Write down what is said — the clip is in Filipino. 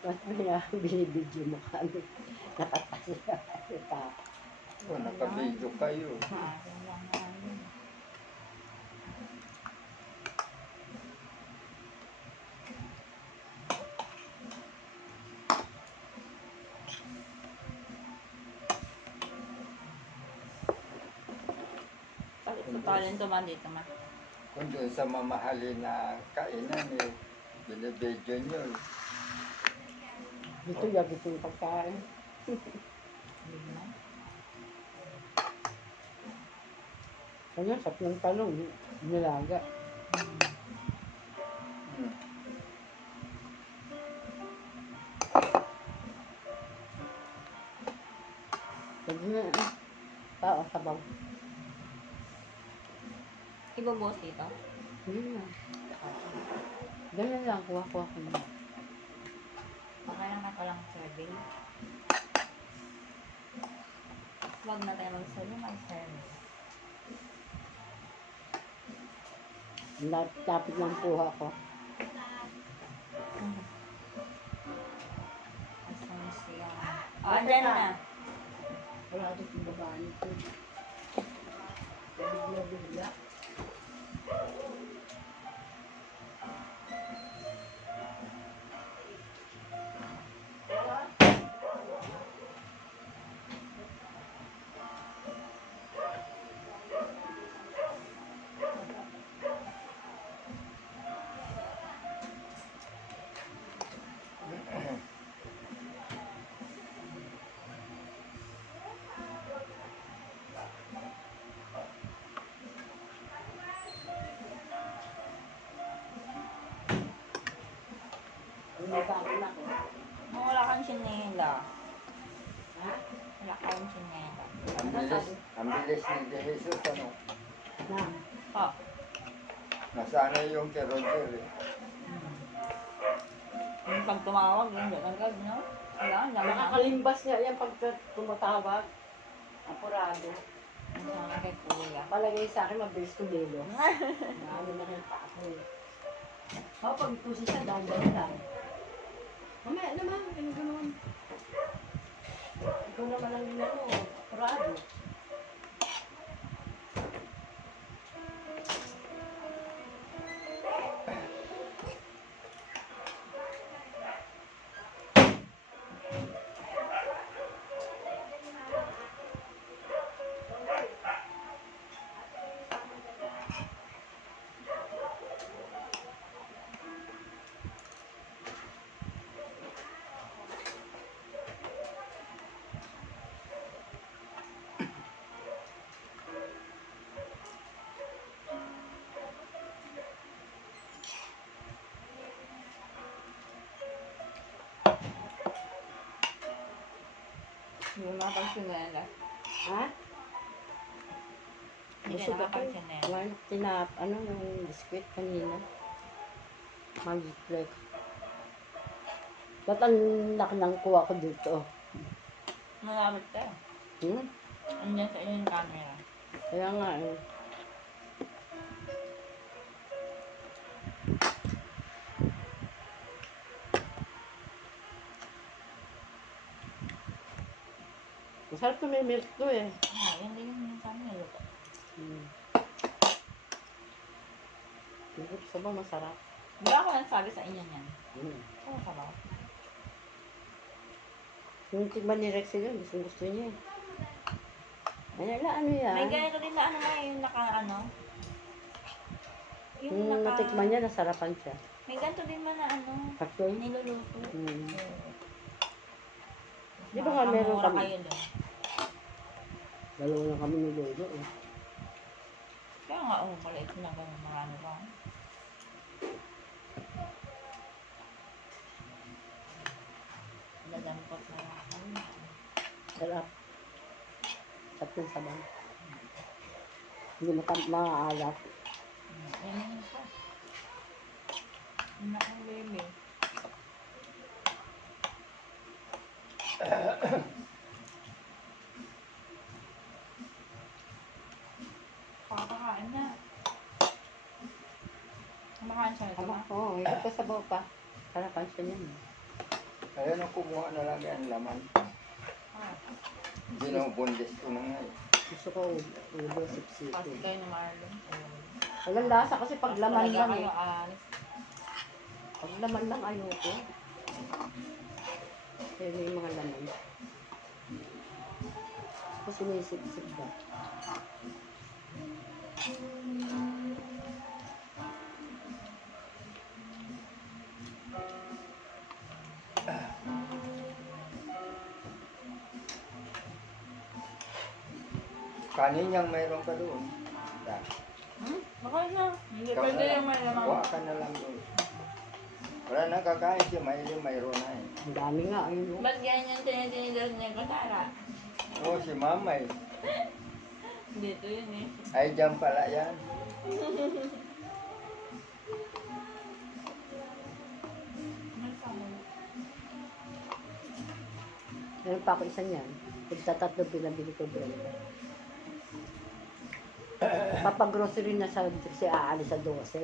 Ba't binibidyo mo kami? Nakataya. O, nakabidyo kayo. Maaari lang namin. Talento man dito man. Kung doon sa mamahalin na kainan eh, binibidyo nyo. Dito yung gusto yung pagkain. Kanya, sa ng talong, nilaga. Hmm. Pwede na, tao, sabaw. Ibubuhos dito. Hindi na. Ganyan lang, kuha-kuha ko na. Baka lang ako lang serving. Huwag na tayo mag-serving, mag-serving. Lapit ng kuha ko. Asan siya? Oh, andyan na. Wala ito yung babae nito. Bigla-bigla. Nagkakanak ko. Wala kang sinela. Ha? Wala kang sinela. Ang bilis ni De Jesus, ano? Na. Oh. Nasanay yung kay Roger eh. Yung pag tumawag, yun yun agad, no? Wala, lang. Nakakalimbas niya yan pag tumatawag. Apurado. Ang kay kuya. Palagay sa akin, mabilis ko delo. Ano na rin pa ako eh. Oo, pag ito siya, down lang. Mamaya naman, ano gano'n? Ikaw naman ang ginano, apurado. Hindi na kang sinela. Ha? Hindi Busog na ako. kang sinela. Ano yung biskuit kanina? Magic flake. Ba't ang laki ng kuha ko dito? Malapit ka. Hmm? Andyan sa inyong camera. Kaya nga eh. Masarap to, may milk to eh. Ah, yan din yung camera. Hmm. Milk sa ba masarap? Wala ako nagsabi sa inyo niyan. Hmm. Oo ka ba? Yung tigman ni Rex yun, gusto niya eh. Ano yan? May ganito din na ano na yung naka ano. Yung Yung naka... natikman niya, nasarapan siya. May ganito din man na ano. Actually, Niluluto. hmm. So, Di ba nga meron makamura kami? kayo doon. Dalawa na kami ni Lolo eh. Kaya nga, maliit na ganun marami ba? Nadampot na lang ako. Sarap. Sarap yung sabang. Hindi maaalat. Yan yun pa. Yun ang baby. Kakakain na. Kumakain siya ito Tama ba? ko, ito sa pa. Sarapan siya niyan. Ayun ang kumuha na lang yan laman. Ah, Binubundis ko na nga eh. Gusto ko ulo, sipsipin. kasi kayo na Marlon. Walang lasa kasi pag laman Talaga lang kayo, eh. Pag laman lang ayoko. Pero may mga laman. Tapos sinisip-sip ba? Kanin yung mayroon ka doon. Da. Baka na. Hindi Ikaw pwede na yung may lang. lamang. Kuha ka na lang doon. Wala nang kakain siya, mayroon na eh. Ang dami nga ayun. Ba't ganyan yung tinitinilas niya ko, Tara? Oo, si mama eh. Dito yun eh. Ay, dyan pala yan. Meron pa ako isa niyan. Pagtatatlo pinabili ko doon. Papagrocery na sa aalis sa 12.